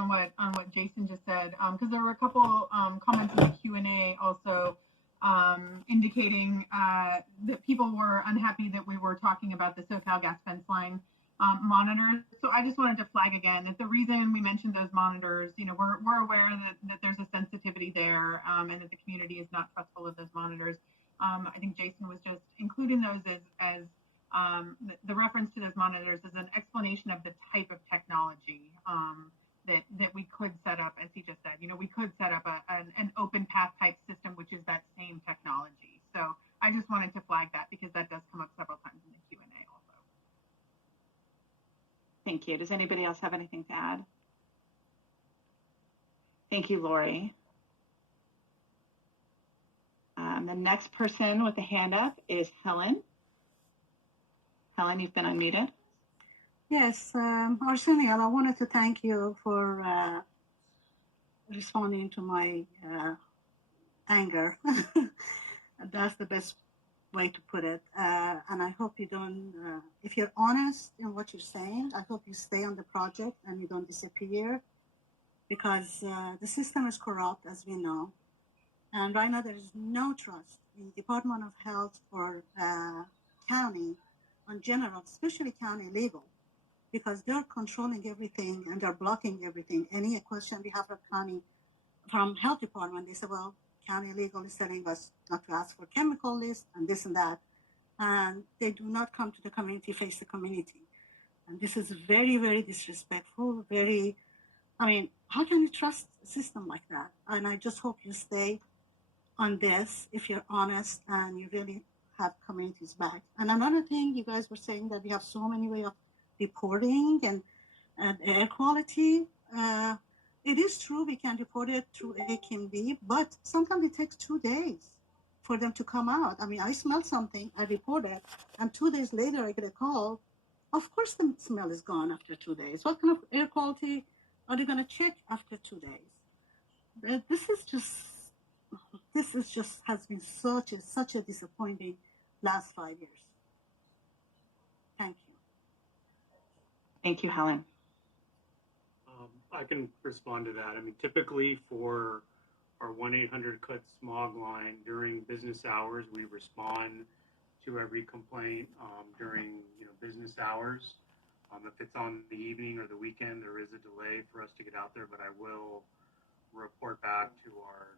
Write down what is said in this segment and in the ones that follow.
on what Jason just said, because there were a couple comments in the Q&A also indicating that people were unhappy that we were talking about the SoCal gas fence line monitors. So I just wanted to flag again that the reason we mentioned those monitors, we're aware that there's a sensitivity there and that the community is not trustful of those monitors. I think Jason was just including those as the reference to those monitors as an explanation of the type of technology that we could set up, as he just said. We could set up an open path type system, which is that same technology. So I just wanted to flag that because that does come up several times in the Q&A also. Thank you. Does anybody else have anything to add? Thank you, Lori. The next person with the hand up is Helen. Helen, you've been unmuted. Yes, Arsenio, I wanted to thank you for responding to my anger. That's the best way to put it. And I hope you don't, if you're honest in what you're saying, I hope you stay on the project and you don't disappear, because the system is corrupt, as we know. And right now there is no trust in Department of Health or county in general, especially county legal, because they're controlling everything and they're blocking everything. Any question we have from health department, they say, well, county legal is telling us not to ask for chemical list and this and that. And they do not come to the community, face the community. And this is very, very disrespectful, how can you trust a system like that? And I just hope you stay on this if you're honest and you really have communities back. And another thing, you guys were saying that we have so many ways of reporting and air quality. It is true we can report it through AQMD, but sometimes it takes 2 days for them to come out. I smell something, I report it, and 2 days later I get a call. Of course the smell is gone after 2 days. What kind of air quality are they going to check after 2 days? This is just has been such a disappointing last 5 years. Thank you. Thank you, Helen. I can respond to that. Typically for our 1-800-CUT smog line during business hours, we respond to every complaint during business hours. If it's on the evening or the weekend, there is a delay for us to get out there, but I will report back to our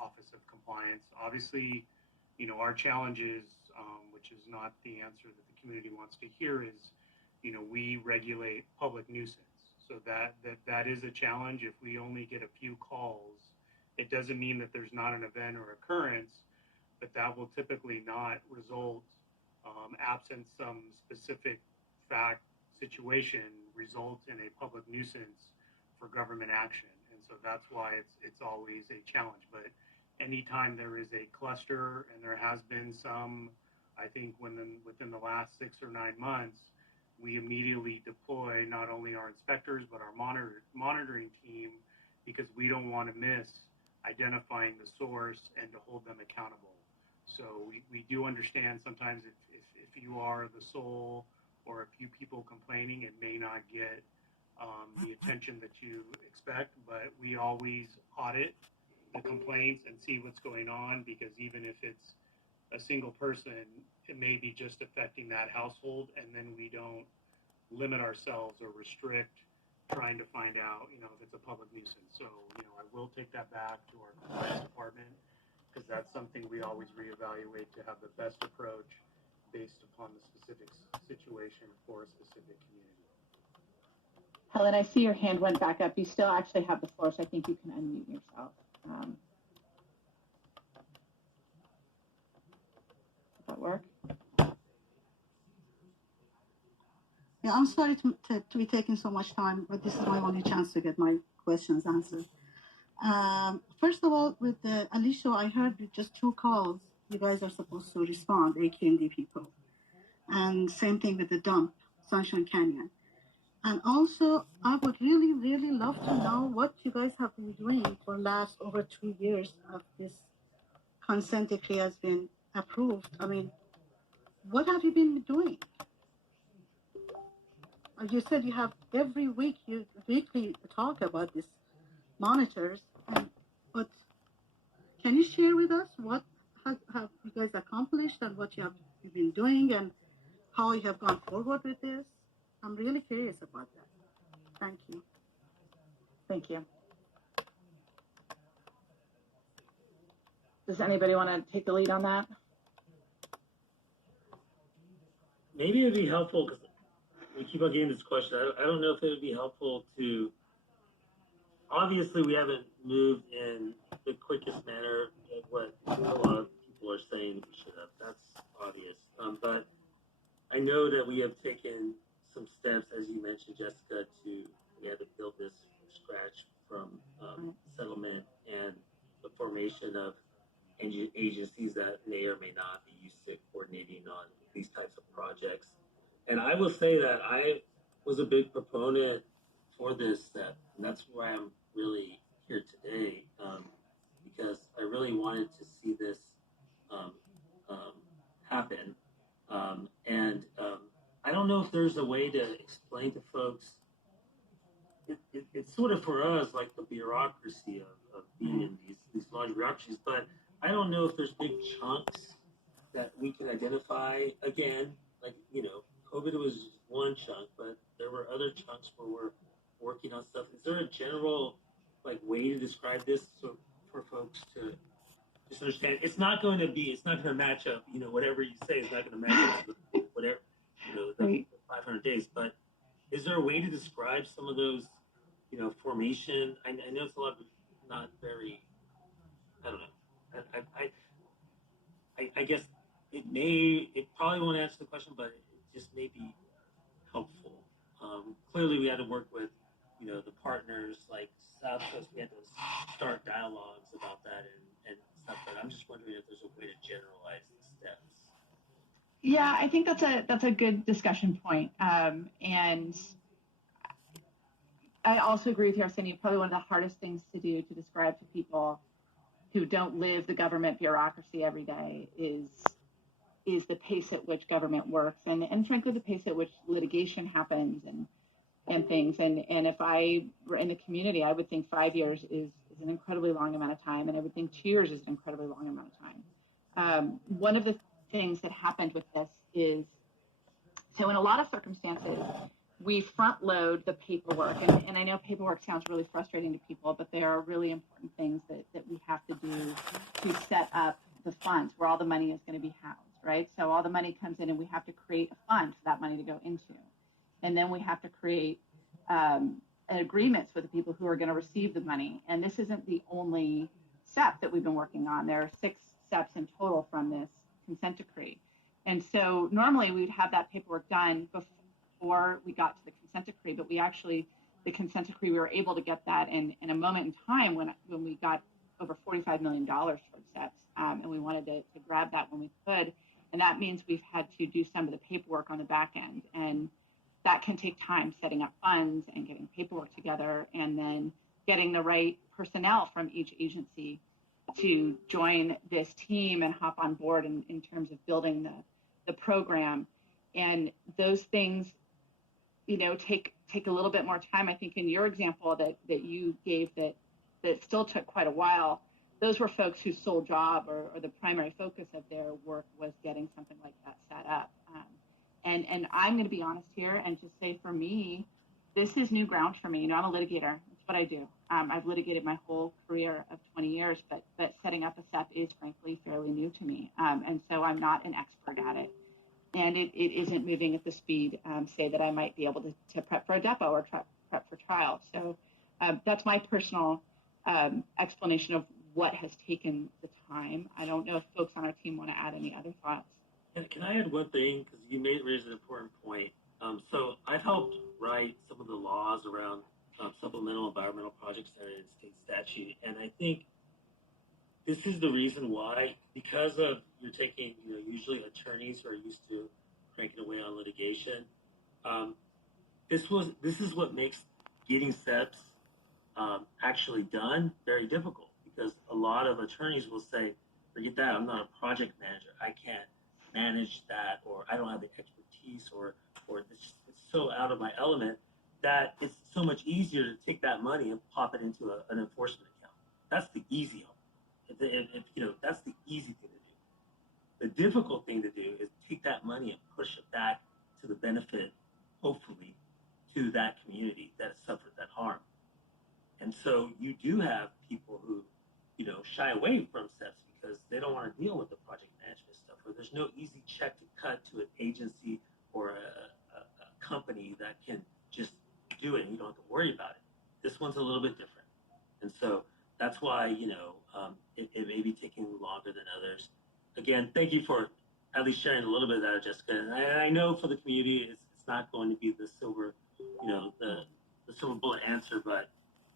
Office of Compliance. Obviously, our challenge is, which is not the answer that the community wants to hear, is, we regulate public nuisance. So that is a challenge. If we only get a few calls, it doesn't mean that there's not an event or occurrence, but that will typically not result, absent some specific fact situation, result in a public nuisance for government action. And so that's why it's always a challenge. But anytime there is a cluster, and there has been some, I think within the last 6 or 9 months, we immediately deploy not only our inspectors, but our monitoring team, because we don't want to miss identifying the source and to hold them accountable. So we do understand sometimes if you are the sole or a few people complaining, it may not get the attention that you expect, but we always audit the complaints and see what's going on, because even if it's a single person, it may be just affecting that household, and then we don't limit ourselves or restrict trying to find out, if it's a public nuisance. So, I will take that back to our compliance department, because that's something we always reevaluate to have the best approach based upon the specific situation for a specific community. Helen, I see your hand went back up. You still actually have the floor, so I think you can unmute yourself. Does that work? Yeah, I'm sorry to be taking so much time, but this is my only chance to get my questions answered. First of all, with Alicia, I heard with just 2 calls, you guys are supposed to respond, AQMD people. And same thing with the dump, Sunshine Canyon. And also, I would really, really love to know what you guys have been doing for the last over 2 years of this consent decree has been approved. What have you been doing? You said you have every week you weekly talk about these monitors, but can you share with us what have you guys accomplished and what you've been doing and how you have gone forward with this? I'm really curious about that. Thank you. Thank you. Does anybody want to take the lead on that? Maybe it'd be helpful, because we keep on getting this question. I don't know if it would be helpful to, obviously we haven't moved in the quickest manner at what a lot of people are saying we should have. That's obvious. But I know that we have taken some steps, as you mentioned, Jessica, we had to build this from scratch from settlement and the formation of agencies that may or may not be used to coordinating on these types of projects. And I will say that I was a big proponent for this step, and that's why I'm really here today, because I really wanted to see this happen. I don't know if there's a way to explain to folks. It's sort of for us like the bureaucracy of being in these large bureaucracies, but I don't know if there's big chunks that we can identify. Again, like, COVID was one chunk, but there were other chunks where we're working on stuff. Is there a general way to describe this so for folks to just understand? It's not going to match up. Whatever you say is not going to match up with whatever the 500 days. But is there a way to describe some of those, formation? I know it's a lot, not very. I don't know. I guess it probably won't answer the question, but it just may be helpful. Clearly, we had to work with, the partners like South Coast. We had to start dialogues about that and stuff. But I'm just wondering if there's a way to generalize the steps. Yeah, I think that's a good discussion point. And I also agree with you, Arsenio. Probably one of the hardest things to do to describe to people who don't live the government bureaucracy every day is the pace at which government works, and frankly the pace at which litigation happens and things. And if I were in the community, I would think 5 years is an incredibly long amount of time, and I would think 2 years is an incredibly long amount of time. One of the things that happened with this is, so in a lot of circumstances, we front load the paperwork, and I know paperwork sounds really frustrating to people, but there are really important things that we have to do to set up the funds where all the money is going to be housed, right? So all the money comes in and we have to create a fund for that money to go into. And then we have to create agreements with the people who are going to receive the money. And this isn't the only step that we've been working on. There are 6 steps in total from this consent decree. And so normally we would have that paperwork done before we got to the consent decree, but the consent decree, we were able to get that in a moment in time when we got over $45 million towards steps, and we wanted to grab that when we could. And that means we've had to do some of the paperwork on the back end, and that can take time, setting up funds and getting paperwork together, and then getting the right personnel from each agency to join this team and hop on board in terms of building the program. And those things, take a little bit more time. I think in your example that you gave that still took quite a while, those were folks whose sole job or the primary focus of their work was getting something like that set up. And I'm going to be honest here and just say, for me, this is new ground for me. I'm a litigator. That's what I do. I've litigated my whole career of 20 years, but setting up a SEP is frankly fairly new to me. And so I'm not an expert at it. And it isn't moving at the speed, say, that I might be able to prep for a depo or prep for trial. So that's my personal explanation of what has taken the time. I don't know if folks on our team want to add any other thoughts. Can I add one thing? Because you raised an important point. So I've helped write some of the laws around supplemental environmental projects that are in state statute. And I think this is the reason why, because of you're taking, usually attorneys who are used to cranking away on litigation. This is what makes getting SEPs actually done very difficult, because a lot of attorneys will say, forget that, I'm not a project manager. I can't manage that, or I don't have the expertise or for it. It's so out of my element that it's so much easier to take that money and pop it into an enforcement account. That's the easy that's the easy thing to do. The difficult thing to do is take that money and push it back to the benefit, hopefully, to that community that suffered that harm. And so you do have people who, shy away from steps because they don't want to deal with the project management stuff, or there's no easy check to cut to an agency or a company that can just do it and you don't have to worry about it. This one's a little bit different. And so that's why, it may be taking longer than others. Again, thank you for at least sharing a little bit of that, Jessica. And I know for the community, it's not going to be the silver, the silver bullet answer, but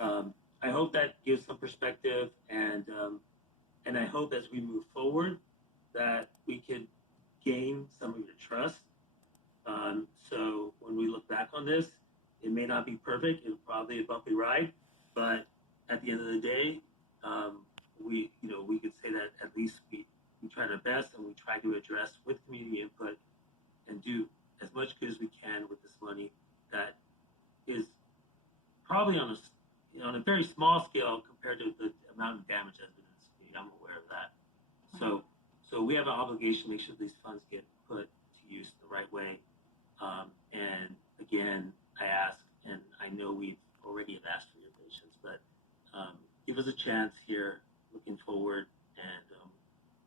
I hope that gives some perspective, and I hope as we move forward that we could gain some of your trust. So when we look back on this, it may not be perfect. It'll probably be a bumpy ride, but at the end of the day, we could say that at least we tried our best and we tried to address with community input and do as much good as we can with this money that is probably on a very small scale compared to the amount of damage that's been in this community. I'm aware of that. So we have an obligation to make sure these funds get put to use the right way. And again, I ask, and I know we've already have asked for your patience, but give us a chance here, looking forward, and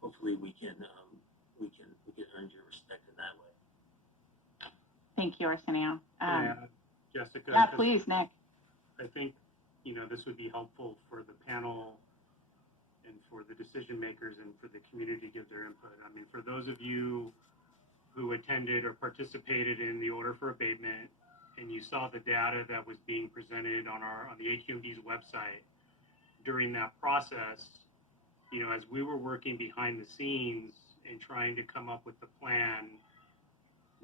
hopefully we can earn your respect in that way. Thank you, Arsenio. Jessica. Yeah, please, Nick. I think this would be helpful for the panel and for the decision makers and for the community to give their input. I mean, for those of you who attended or participated in the order for abatement, and you saw the data that was being presented on the AQMD's website during that process, as we were working behind the scenes and trying to come up with the plan,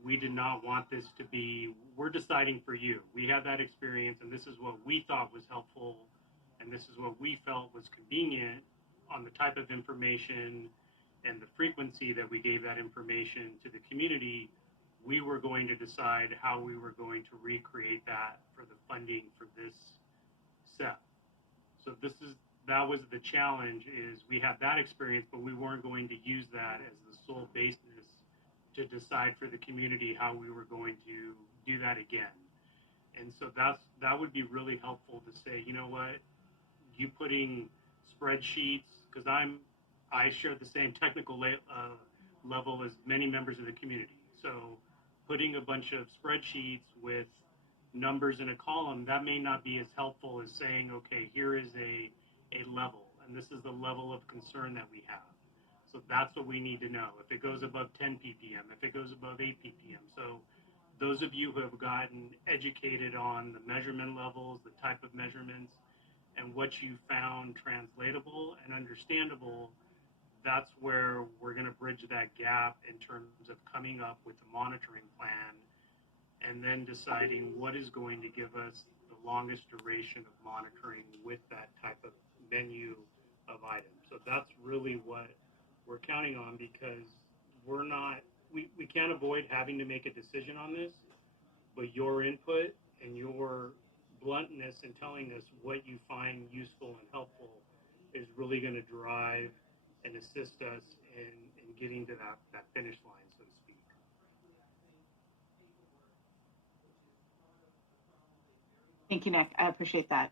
we did not want this to be, we're deciding for you. We had that experience, and this is what we thought was helpful, and this is what we felt was convenient on the type of information and the frequency that we gave that information to the community. We were going to decide how we were going to recreate that for the funding for this SEP. So that was the challenge, is we had that experience, but we weren't going to use that as the sole basis to decide for the community how we were going to do that again. And so that would be really helpful to say, you know what, you putting spreadsheets, because I share the same technical level as many members of the community. So putting a bunch of spreadsheets with numbers in a column, that may not be as helpful as saying, okay, here is a level, and this is the level of concern that we have. So that's what we need to know. If it goes above 10 ppm, if it goes above 8 ppm. So those of you who have gotten educated on the measurement levels, the type of measurements, and what you found translatable and understandable, that's where we're going to bridge that gap in terms of coming up with a monitoring plan and then deciding what is going to give us the longest duration of monitoring with that type of menu of items. So that's really what we're counting on, because we can't avoid having to make a decision on this, but your input and your bluntness in telling us what you find useful and helpful is really going to drive and assist us in getting to that finish line, so to speak. Thank you, Nick. I appreciate that.